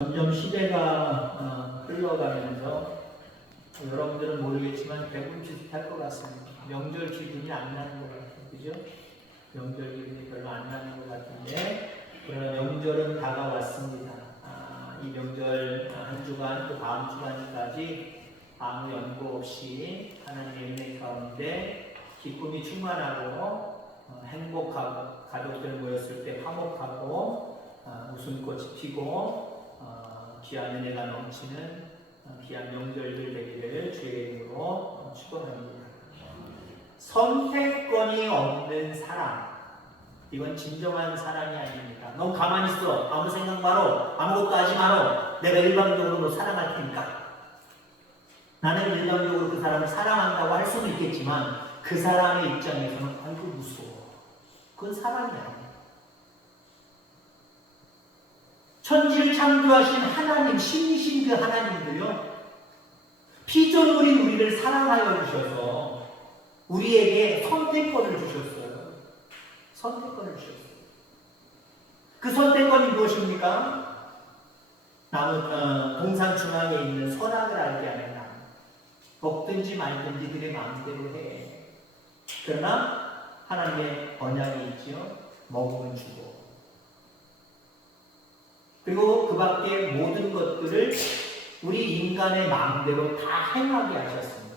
점점 시대가 흘러가면서 여러분들은 모르겠지만 대부분 비슷할 것 같습니다. 명절 기분이 안 나는 것 같아요. 그죠? 명절 기분이 별로 안 나는 것 같은데, 그러나 명절은 다가왔습니다. 이 명절 한 주간, 또 다음 주간까지 아무 연고 없이 하나님의 은혜 가운데 기쁨이 충만하고 행복하고, 가족들 모였을 때 화목하고 웃음꽃이 피고 귀한 은혜가 넘치는 귀한 명절들 되기를 주의 이름으로 축원합니다. 선택권이 없는 사랑, 이건 진정한 사랑이 아닙니다. 넌 가만히 있어, 아무 생각 마로, 아무것도 하지 마로, 내가 일방적으로 너 사랑할 테니까. 나는 일방적으로 그 사람을 사랑한다고 할 수는 있겠지만 그 사람의 입장에서는 아이고 무서워, 그건 사랑이 아니야. 천지를 창조하신 하나님, 신이신 그 하나님도요, 피조물인 우리를 사랑하여 주셔서 우리에게 선택권을 주셨어요. 선택권을 주셨어요. 그 선택권이 무엇입니까? 동산 중앙에 있는 선악을 알게 하는 나무. 먹든지 말든지 그의 마음대로 해. 그러나 하나님의 언약이 있지요. 먹으면 주고. 그리고 그 밖에 모든 것들을 우리 인간의 마음대로 다 행하게 하셨습니다.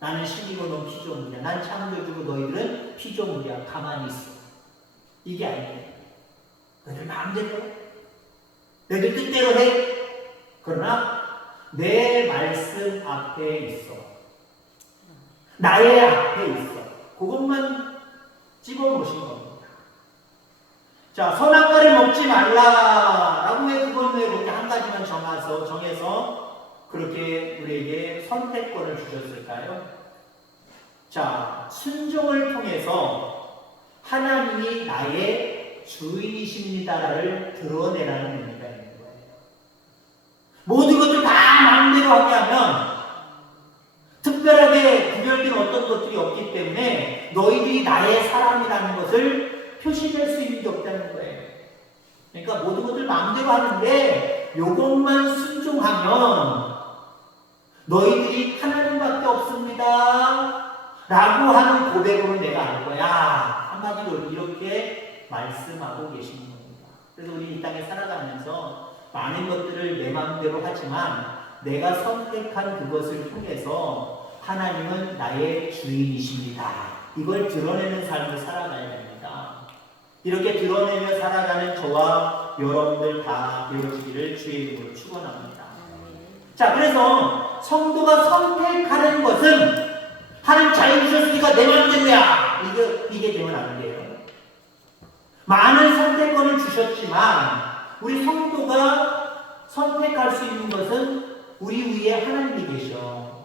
나는 신이고 넌 피조물이야. 난 창조주고 너희들은 피조물이야. 가만히 있어. 이게 아니에요. 너희들 마음대로 해. 너희들 뜻대로 해. 그러나 내 말씀 앞에 있어. 나의 앞에 있어. 그것만 집어놓으신 겁니다. 자, 선악과를 먹지 말라라고 왜 그건 왜 그렇게 한 가지만 정해서 그렇게 우리에게 선택권을 주셨을까요? 자, 순종을 통해서 하나님이 나의 주인이십니다를 드러내라는 의미가 있는 거예요. 모든 것을 다 마음대로 하게 하면 특별하게 구별된 어떤 것들이 없기 때문에 너희들이 나의 사람이라는 것을 표시될 수 있는 게 없다는 거예요. 그러니까 모든 것들 마음대로 하는데 이것만 순종하면 너희들이 하나님밖에 없습니다 라고 하는 고백으로 내가 알 거야. 한마디로 이렇게 말씀하고 계시는 겁니다. 그래서 우리 이 땅에 살아가면서 많은 것들을 내 마음대로 하지만 내가 선택한 그것을 통해서 하나님은 나의 주인이십니다. 이걸 드러내는 삶을 살아가야 됩니다. 이렇게 드러내며 살아가는 저와 여러분들 다 되어지기를 주의 이름으로 축원합니다. 자, 그래서 성도가 선택하는 것은 하나님 자유 주셨으니까 내 마음대로야. 이게 되면 안 돼요. 많은 선택권을 주셨지만 우리 성도가 선택할 수 있는 것은 우리 위에 하나님이 계셔.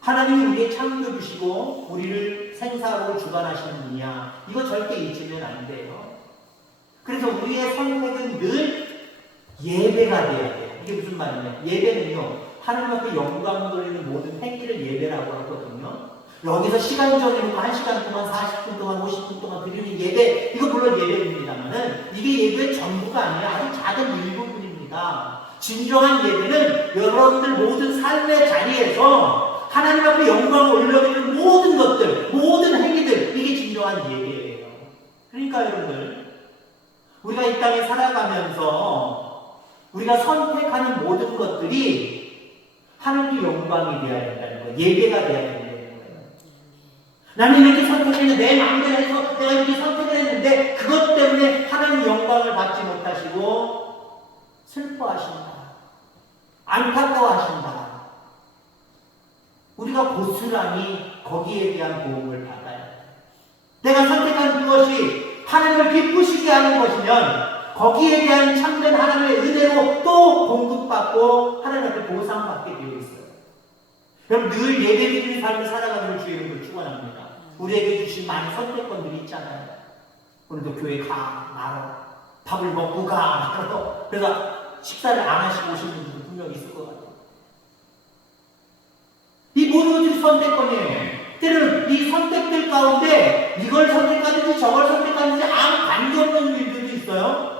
하나님이 우리의 창조주시고 우리를 생사하고 주관하시는 분이야. 이거 절대 잊으면 안 돼요. 그래서 우리의 선택은 늘 예배가 돼야 돼요. 이게 무슨 말이냐? 예배는요, 하나님 앞에 영광 돌리는 모든 행위를 예배라고 하거든요. 여기서 시간 정해놓고 1시간 동안, 40분 동안, 50분 동안 드리는 예배, 이거 물론 예배입니다만은 이게 예배의 전부가 아니라 아주 작은 일부분입니다. 진정한 예배는 여러분들 모든 삶의 자리에서 하나님 앞에 영광을 올려드리는 모든 것들, 모든 행위들, 이게 진정한 예배예요. 그러니까 여러분들, 우리가 이 땅에 살아가면서 우리가 선택하는 모든 것들이 하나님의 영광이 되어야 된다는 거예요. 예배가 되어야 된다는 거예요. 나는 이렇게 선택했는데, 내 마음대로 해서 내가 이렇게 선택을 했는데 그것 때문에 하나님의 영광을 받지 못하시고 슬퍼하신다. 안타까워하신다. 우리가 고스란히 거기에 대한 도움을 받아야 돼. 내가 선택한 그것이 하나님을 기쁘시게 하는 것이면 거기에 대한 참된 하나님의 은혜로 또 공급받고 하나님 앞에 보상받게 되어 있어요. 여러분, 늘 예배드리는 삶을 살아가는 주의 이름으로 축원합니다. 우리에게 주신 많은 선택권들이 있잖아요. 오늘도 교회 가, 말어. 밥을 먹고 가, 말어. 그래서 식사를 안 하시고 오신 분들도 분명히 있을 것 같아요. 이 모든 것들이 선택권이에요. 때로는 이 선택들 가운데 이걸 선택하든지 저걸 선택하든지 아무 관계없는 일들도 있어요.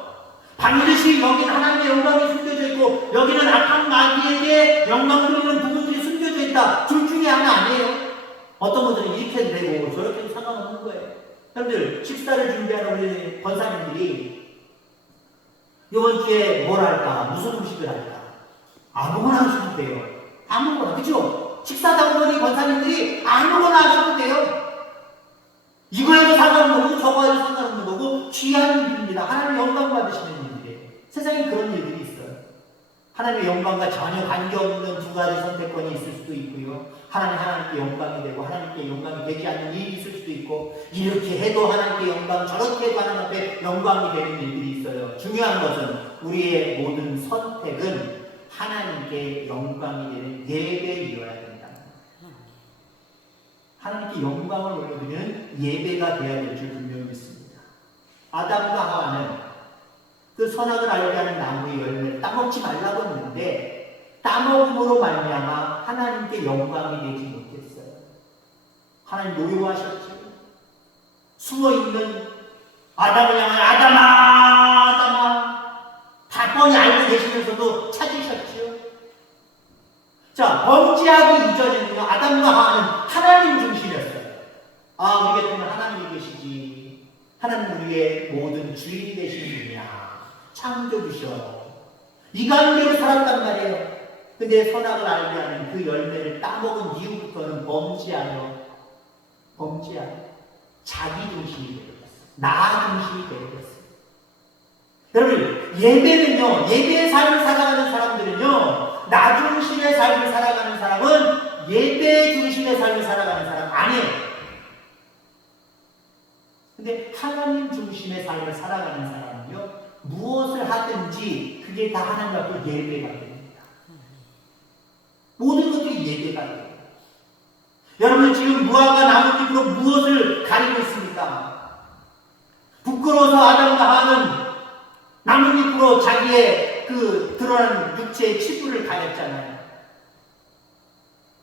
반드시 여기는 하나님의 영광이 숨겨져 있고 여기는 악한 마귀에게 영광 돌리는 부분들이 숨겨져 있다. 둘 중에 하나 아니에요. 어떤 분들은 이렇게 되고 저렇게 해도 상관없는 거예요. 여러분들 식사를 준비하는 우리 권사님들이 이번 주에 뭘 할까? 무슨 음식을 할까? 아무거나 하셔도 돼요. 아무거나. 그죠? 식사 당번이 권사님들이 아무거나 하셔도 돼요. 이거 해도 상관없는 거고 저거 해도 상관없는 거고 귀한 일입니다. 하나님의 영광 받으시는 일이에요. 세상에 그런 일들이 있어요. 하나님의 영광과 전혀 관계없는 두 가지 선택권이 있을 수도 있고요. 하나님께 영광이 되고 하나님께 영광이 되지 않는 일이 있을 수도 있고 이렇게 해도 하나님께 영광 저렇게 해도 하나님 앞에 영광이 되는 일들이 있어요. 중요한 것은 우리의 모든 선택은 하나님께 영광이 되는 예배이어야 된다. 하나님께 영광을 올려드리는 예배가 되어야 될 줄 분명히 믿습니다. 아담과 하와는 그 선악을 알게 하는 나무의 열매를 따먹지 말라고 했는데 따먹음으로 말미암아 하나님께 영광이 되지 못했어요. 하나님 노여워하셨죠. 숨어있는 아담을 향해 아담아 다 뻔히 알고 계시면서도 찾으셨죠. 자, 범죄하기 이전에는요, 아담과 하와는 하나님 중심이었어요. 아, 우리 곁에는 하나님이 계시지. 하나님 우리의 모든 주인이 되시는 분이야. 창조주셔. 이 관계로 살았단 말이에요. 근데 선악을 알게 하는 그 열매를 따먹은 이후부터는 범죄하여 자기 중심이 되어버렸어요. 나 중심이 되어버렸어요. 여러분, 예배는요, 예배의 삶을 살아가는 사람들은요, 나 중심의 삶을 살아가는 사람은 예배 중심의 삶을 살아가는 사람 아니에요. 근데 하나님 중심의 삶을 살아가는 사람은요, 무엇을 하든지 그게 다 하나님 앞에 예배가 됩니다. 모든 것들이 예배가 돼요. 여러분 지금 무화과 나뭇잎으로 무엇을 가리고 있습니까? 부끄러워서 아담과 하와는 나뭇잎으로 자기의 그 드러난 육체의 치부를 가렸잖아요.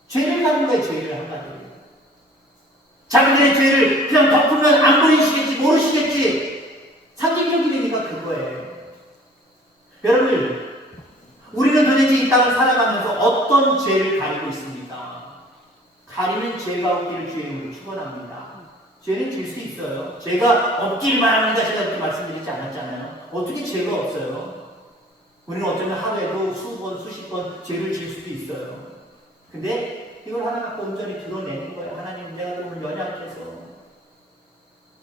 죄를 가린 거예요. 죄를 한마디로. 자기들의 죄를 그냥 덮으면 안 보이시겠지, 모르시겠지. 상징적인 의미가 그거예요. 여러분, 우리는 도대체 이 땅을 살아가면서 어떤 죄를 가리고 있습니까? 가리는 죄가 없기를 주의 이름으로 축원합니다. 죄는 질 수 있어요. 죄가 없기를 바랍니다. 제가 그렇게 말씀드리지 않았잖아요. 어떻게 죄가 없어요? 우리는 어쩌면 하루에도 수번, 수십 번 죄를 질 수도 있어요. 근데 이걸 하나님 앞에 온전히 드러내는 거예요. 하나님, 내가 너무 연약해서.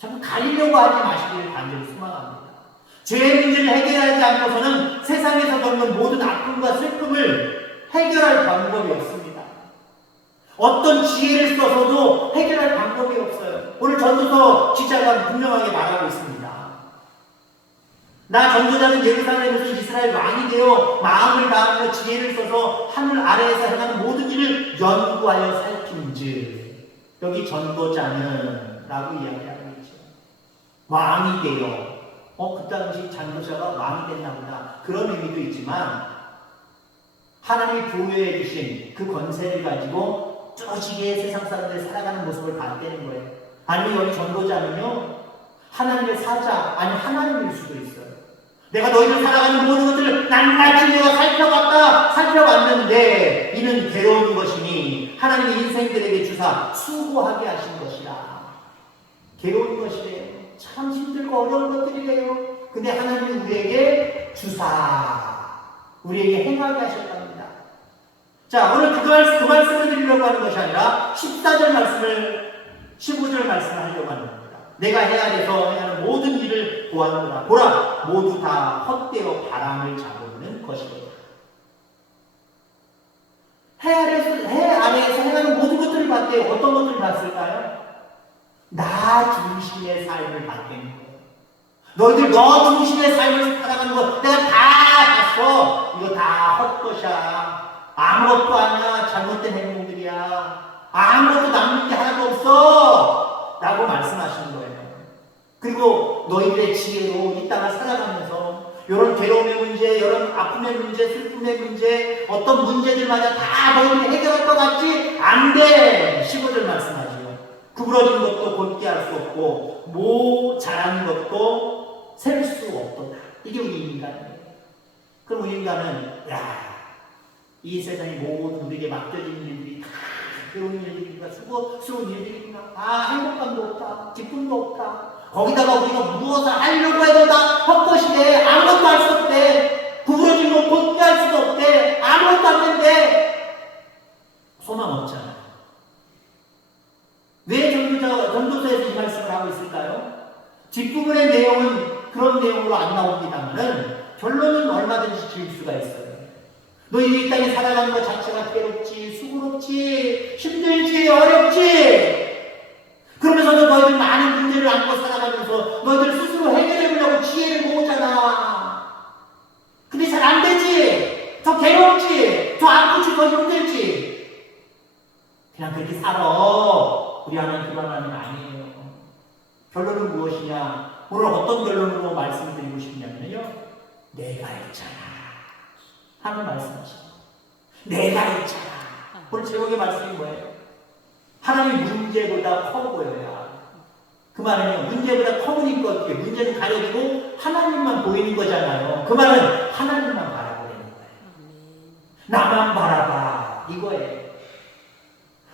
자꾸 가리려고 하지 마시기를 간절히 소망합니다. 죄의 문제를 해결하지 않고서는 세상에서 겪는 모든 아픔과 슬픔을 해결할 방법이 없습니다. 어떤 지혜를 써서도 해결할 방법이 없어요. 오늘 전도서 기자가 분명하게 말하고 있습니다. 나 전도자는 예루살렘에서 이스라엘 왕이 되어 마음을 다하며 지혜를 써서 하늘 아래에서 행하는 모든 일을 연구하여 살핀즉. 여기 전도자는 라고 이야기하고 있죠. 왕이 되어 그 당시 전도자가 왕이 됐나 보다. 그런 의미도 있지만 하나님이 부여해 주신 그 권세를 가지고 쩌지게 세상 사람들이 살아가는 모습을 봤다는 거예요. 아니면 여기 전도자는요, 하나님의 사자, 아니 하나님일 수도 있어요. 내가 너희들 살아가는 모든 것들을 낱낱이 내가 살펴봤는데 이는 괴로운 것이니 하나님의 인생들에게 주사 수고하게 하신 것이라. 괴로운 것이래요. 참 힘들고 어려운 것들이래요. 근데 하나님이 우리에게 주사, 우리에게 행하게 하셨답니다. 자, 오늘 그 말씀을 드리려고 하는 것이 아니라 14절 말씀을, 15절 말씀을 하려고 하는 겁니다. 내가 해야 돼서 하는 모든 일을 보았노라. 보라, 모두 다 헛되어 바람을 잡는 것이로다. 해 아래에서 행하는 모든 것들을 봤대요. 어떤 것들을 봤을까요? 나 중심의 삶을 봤다는 거예요. 너희들 너 중심의 삶을 살아가는 거 내가 다 봤어. 이거 다 헛것이야. 아무것도 아니야. 잘못된 행동들이야. 아무것도 남는 게 하나도 없어. 라고 말씀하시는 거예요. 그리고 너희들의 지혜로 이 땅을 살아가면서 이런 괴로움의 문제, 이런 아픔의 문제, 슬픔의 문제, 어떤 문제들마다 다 너희들이 해결할 것 같지? 안 돼! 15절 말씀하시죠. 구부러진 것도 곧게 할 수 없고 모자란 것도 셀 수 없도다. 이게 우리 인간이에요. 그럼 우리 인간은 이 세상의 모든 우리에게 맡겨진 일들이 다 괴로운 일들이구나, 수고스러운 일들이구나, 행복감도 없다, 기쁨도 없다. 거기다가 우리가 무엇을 하려고 해도 다 헛것이 돼. 아무것도 할 수 없대. 구부러진 거 벗겨할 수도 없대. 아무것도 안 된대. 소망 없잖아. 왜 전도서에서 이 말씀을 하고 있을까요? 뒷부분의 내용은 그런 내용으로 안 나옵니다만은 결론은 얼마든지 지을 수가 있어요. 너희들이 이 땅에 살아가는 것 자체가 괴롭지, 수고롭지, 힘들지, 어렵지. 그러면서도 너희들 많은 문제를 안고 살아가면서 너희들 스스로 해결해보려고 지혜를 모으잖아. 근데 잘 안 되지. 더 괴롭지. 더 아프지. 더 힘들지. 그냥 그렇게 살아. 우리 하나님 그런 하나님 아니에요. 결론은 무엇이냐? 오늘 어떤 결론으로 말씀을 드리고 싶냐면요. 내가 있잖아. 하는 말씀이죠. 내가 있잖아. 오늘 제목의 말씀이 뭐예요? 하나님이 문제보다 커 보여야. 그 말은요, 문제보다 커보니까 어떻게 문제는 가려지고 하나님만 보이는 거잖아요. 그 말은 하나님만 바라보는 거예요. 나만 바라봐. 이거예요.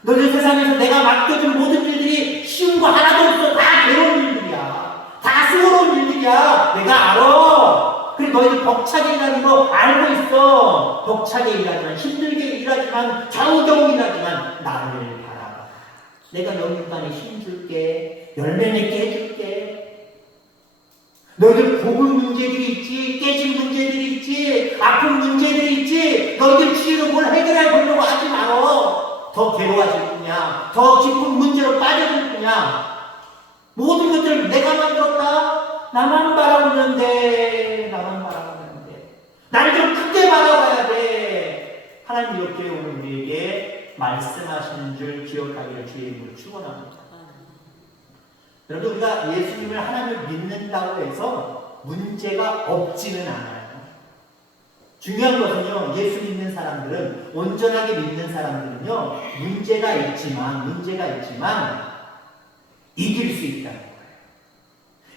너희 세상에서 내가 맡겨준 모든 일들이 쉬운 거 하나도 없어. 다 괴로운 일들이야. 다 수고로운 일들이야. 내가 알아. 그래 너희들 벅차게 일하는 거 알고 있어. 벅차게 일하지만, 힘들게 일하지만, 겨우겨우 일하지만 나를 바라봐. 내가 영육간에 힘줄게. 열매 맺게 해줄게. 너희들 복은 문제들이 있지, 깨진 문제들이 있지, 아픈 문제들이 있지. 너희들 지혜로 뭘 해결해 보려고 하지 말어. 더 괴로워질 뿐이야. 더 깊은 문제로 빠져들 뿐이야. 모든 것들을 내가 만들었다. 나만 바라보는데, 나만 바라보는데. 나를 좀 크게 바라봐야 돼. 하나님 이렇게 오늘 우리에게 말씀하시는 줄 기억하기를 주의 이름으로 축원합니다. 여러분, 우리가 예수님을 하나님을 믿는다고 해서 문제가 없지는 않아요. 중요한 것은요, 예수 믿는 사람들은, 온전하게 믿는 사람들은요, 문제가 있지만 이길 수 있다는 거예요.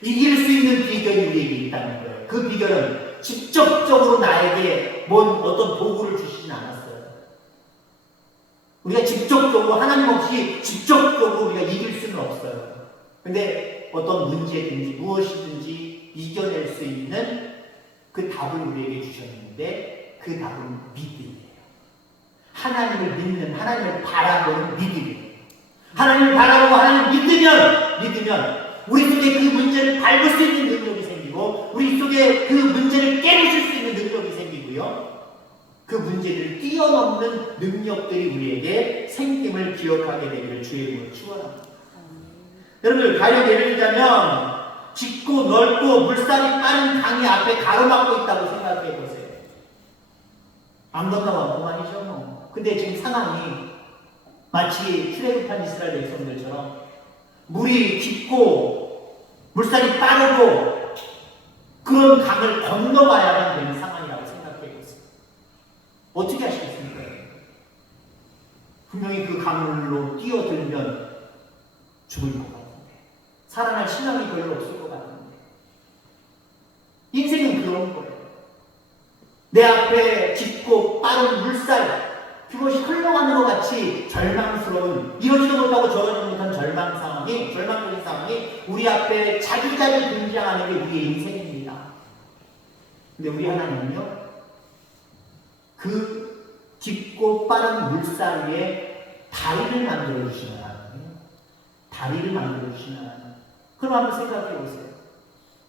이길 수 있는 비결이 우리에게 있다는 거예요. 그 비결은 직접적으로 나에게 어떤 도구를 주시진 않았어요. 우리가 직접적으로, 하나님 없이 직접적으로 우리가 이길 수는 없어요. 근데 어떤 문제든지 무엇이든지 이겨낼 수 있는 그 답을 우리에게 주셨는데, 그 답은 믿음이에요. 하나님을 믿는, 하나님을 바라보는 믿음이에요. 하나님을 바라보고 하나님을 믿으면 우리 속에 그 문제를 밟을 수 있는 능력이 생기고, 우리 속에 그 문제를 깨부술 수 있는 능력이 생기고요. 그 문제를 뛰어넘는 능력들이 우리에게 생김을 기억하게 되기를 주의 이름으로 축원합니다. 여러분들, 가령 예를 들자면 짙고 넓고 물살이 빠른 강이 앞에 가로막고 있다고 생각해 보세요. 안 건너가면 그만이죠 뭐. 근데 지금 상황이 마치 출애굽한 이스라엘 백성들처럼 물이 깊고 물살이 빠르고 그런 강을 건너가야만 되는 상황이라고 생각해 보세요. 어떻게 하시겠습니까? 분명히 그 강물로 뛰어들면 죽을 것 같은데, 살아날 신앙이 별로 없을 것 같은데. 인생은 그런 거예요. 내 앞에 깊고 빠른 물살, 그것이 흘러가는 것 같이 절망스러운, 이러지도 못하고 저러지도 못한 절망적인 상황이 우리 앞에 자주자주 등장하는 게 우리의 인생입니다. 근데 우리 하나님은요, 그 깊고 빠른 물살 위에 다리를 만들어주시는 하나님이에요. 다리를 만들어주시는 하나님. 그럼 한번 생각해 보세요.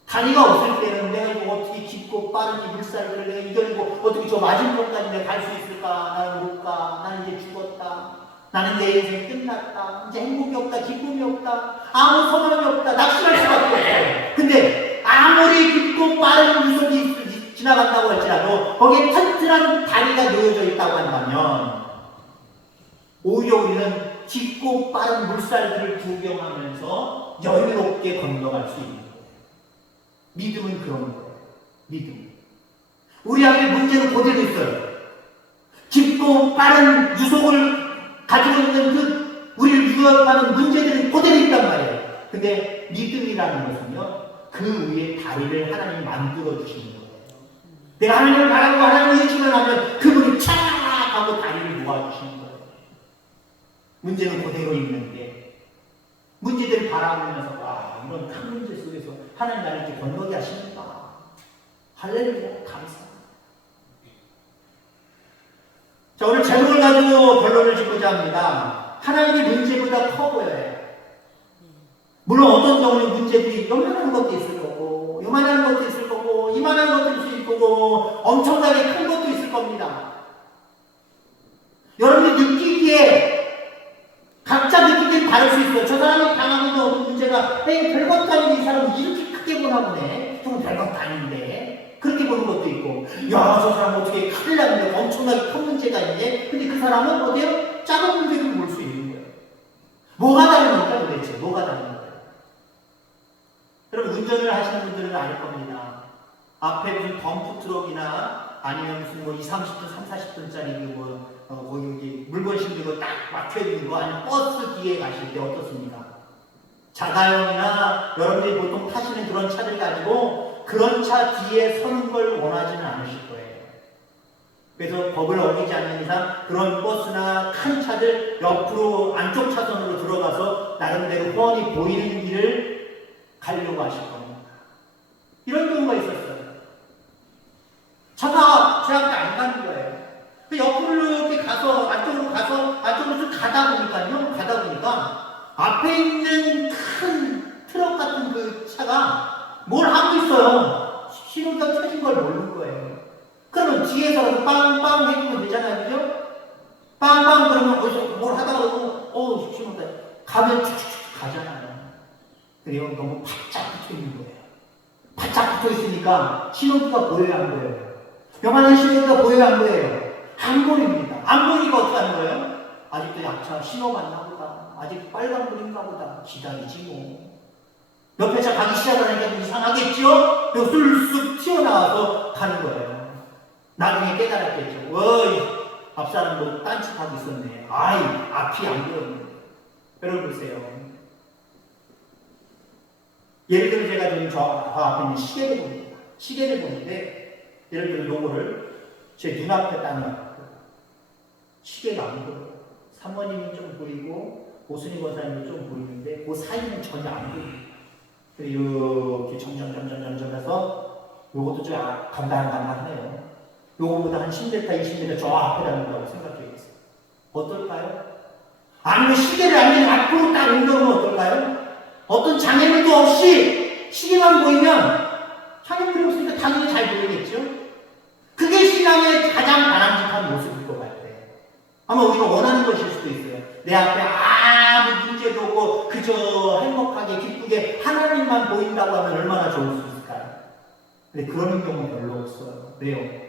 다리가 없을 때는 내가 이거 어떻게 깊고 빠른 이 물살을 내가 이겨내고 어떻게 저 맞은편까지 내가 갈 수 있을까? 나는 못 가. 나는 이제 죽었다. 나는 내 인생 끝났다. 이제 행복이 없다. 기쁨이 없다. 아무 소망이 없다. 낙심할 수밖에 없다. 근데 아무리 깊고 빠른 물속이 지나간다고 할지라도 거기에 튼튼한 다리가 놓여져 있다고 한다면 오히려 우리는 깊고 빠른 물살들을 구경하면서 여유롭게 건너갈 수 있는 거예요. 믿음은 그런 거예요. 믿음. 우리 앞에 문제는 그대로 있어요. 깊고 빠른 유속을 가지고 있는 그 우리를 유혹하는 문제들은 그대로 있단 말이에요. 근데 믿음이라는 것은요, 그 위에 다리를 하나님이 만들어 주시는 거예요. 내가 하나님을 바라고 하나님을 의지만 하면 그분이 촥 하고 다리를 모아주시는 거예요. 문제는 그대로 있는데 문제들을 바라보면서 와, 이런 큰 문제 속에서 하나님 나를 이렇게 건너게 하시는가. 할렐루야, 감사합니다. 자, 오늘 제목을 가지고 결론을 짓고자 합니다. 하나님의 문제보다 커 보여요. 물론 어떤 경우는 문제들이 요만한 것도 있을 거고, 요만한 것도 있을 거고, 이만한 것도 있을 거고, 엄청나게 큰 것도 있을 겁니다. 여러분이 느끼기에, 각자 느끼기에 다를 수 있어요. 저 사람이 당하는 어떤 문제가, 에이, 별것도 아닌데 이 사람은 이렇게 크게 보나 보네. 좀 별것도 아닌데. 그렇게 보는 것도 있고, 야, 저 사람 어떻게 큰일 났는데 엄청나게 큰 문제가 있네. 근데 그 사람은 어디요? 작은 문제를 볼 수 있는 거예요. 뭐가 다릅니까 도대체? 뭐가 다릅니까? 여러분, 운전을 하시는 분들은 알 겁니다. 앞에 무슨 덤프트럭이나 아니면 무슨 뭐 20, 30톤, 30, 40톤짜리 거기 물건 실리고 딱 막혀있는 거, 아니면 버스 뒤에 가실 때 어떻습니까? 자가용이나 여러분들이 보통 타시는 그런 차들 가지고 그런 차 뒤에 서는 걸 원하지는 않으실 거예요. 그래서 법을 어기지 않는 이상 그런 버스나 큰 차들 옆으로 안쪽 차선으로 들어가서 나름대로 훤히 보이는 길을 가려고 하실 겁니다. 이런 경우가 있었어요. 차가 제 앞에 안 가는 거예요. 그 옆으로 이렇게 가서 안쪽으로 좀 가다 보니까 앞에 있는 큰 트럭 같은 그 차가 뭘 하고 있어요. 신호가 켜진 걸 모르는 거예요. 그러면 뒤에서 빵빵 해주면 되잖아요, 그죠? 빵빵 그러면 어디서 뭘 하다가 신호가 가면 쭉쭉 가잖아요. 그래요? 너무 바짝 붙어 있는 거예요. 바짝 붙어 있으니까 신호기가 보여야 안 보여요. 요만한 신호기가 보여야 안 보여요. 안 보입니다. 안 보이니까 어떻게 하는 거예요? 아직도 약차 신호 맞나 보다. 아직 빨간불인가 보다. 기다리지 뭐. 옆에 차 가기 시작하니까 이상하겠죠? 그리고 쑥 튀어나와서 가는 거예요. 나중에 깨달았겠죠. 어이, 앞사람도 딴짓하고 있었네. 아이, 앞이 안 보였네. 여러분 보세요. 예를 들어 제가 지금 저 앞에 있는 시계를 봅니다. 시계를 보는데 예를 들어 요거를 제 눈앞에 딱 놔요. 시계가 안 보여요. 사모님이 좀 보이고 오순희 권사님이 좀 보이는데 그 사이는 전혀 안 보여요. 이렇게 점점 해서 요것도 좀 간단하네요. 요거보다 한 10m, 20m 저 앞에 다닌다고 생각해보세요. 어떨까요? 아니면 시계를 완전히 앞으로 딱 옮겨오면 어떨까요? 어떤 장애물도 없이 시계만 보이면 장애물이 없으니까 당연히 잘 보이겠죠? 그게 신앙의 가장 바람직한 모습일 것 같아요. 아마 우리가 원하는 것일 수도 있어요. 내 앞에 아무 문제도 없고 그저 행복하게 기쁘게 하나님만 보인다고 하면 얼마나 좋을 수 있을까요? 근데 그런 경우는 별로 없어요. 왜요?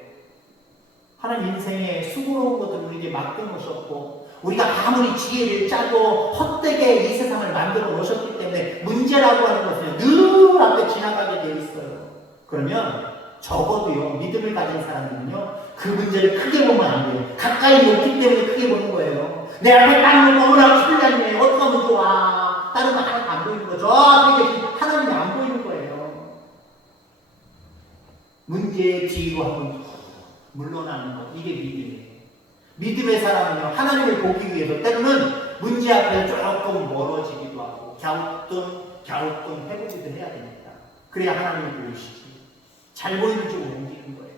하나님 인생에 수고로운 것들 우리에게 맡겨놓으셨고 우리가 아무리 지혜를 짜고 헛되게 이 세상을 만들어 놓으셨기 때문에 문제라고 하는 것은 늘 앞에 지나가게 되어 있어요. 그러면 적어도요, 믿음을 가진 사람들은요, 그 문제를 크게 보면 안 돼요. 가까이 놓기 때문에 크게 보는 거예요. 내 앞에 다른 거 너무나 큰일났네. 어떡하면 좋아. 다른 거 하나도 안 보이는 거죠. 앞에 계신 하나님이 안 보이는 거예요. 문제의 뒤로 한번 물러나는 것. 이게 믿음이에요. 믿음의 사람은요, 하나님을 보기 위해서 때로는 문제 앞에 조금 멀어지기도 하고 갸우뚱 해보기도 해야 됩니다. 그래야 하나님을 보이시지. 잘 보이는 쪽으로 옮기는 거예요.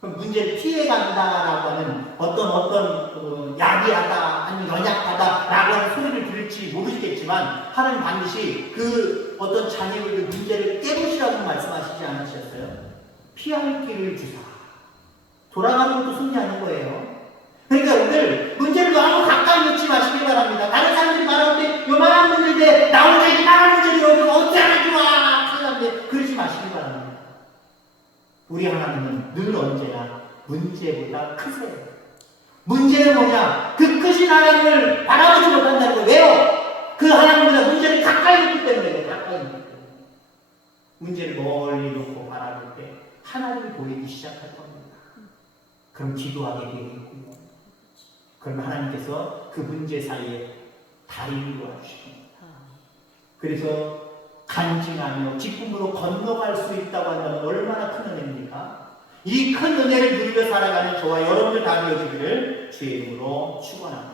그럼 문제를 피해간다라고 하는 어떤 야비하다, 아니면 연약하다라고 하는 소리를 들을지 모르시겠지만 하나님 반드시 그 어떤 장애물들 문제를 깨부시라고 말씀하시지 않으셨어요? 피할 길을 주사. 돌아가는 것도 승리하는 거예요. 그러니까 여러분들 문제를 너무 가까이 놓지 마시기 바랍니다. 다른 사람들이 말할 때 요만한 문제인데 나 혼자 이만한 문제를 여기서 어떻게 하면 좋아 큰일 났는데 그러지 마시기 바랍니다. 우리 하나님은 늘 언제나 문제보다 크세요. 문제는 뭐냐? 그 크신 하나님을 바라보지 못한다는 거예요. 왜요? 그 하나님보다 문제를 가까이 놓기 때문에 가까이 놓기 때문에 문제를 멀리 놓고 바라볼 때 하나님이 보이기 시작할 겁니다. 그럼 기도하게 되겠고요. 그럼 하나님께서 그 문제 사이에 다리를 놓아주십니다. 그래서 간증하며 기쁨으로 건너갈 수 있다고 한다면 얼마나 큰 은혜입니까? 이 큰 은혜를 누리며 살아가는 저와 여러분들 다 되어지기를 주의 이름으로 축원합니다.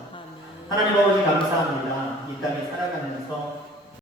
하나님 아버지 감사합니다. 이 땅에 살아가면서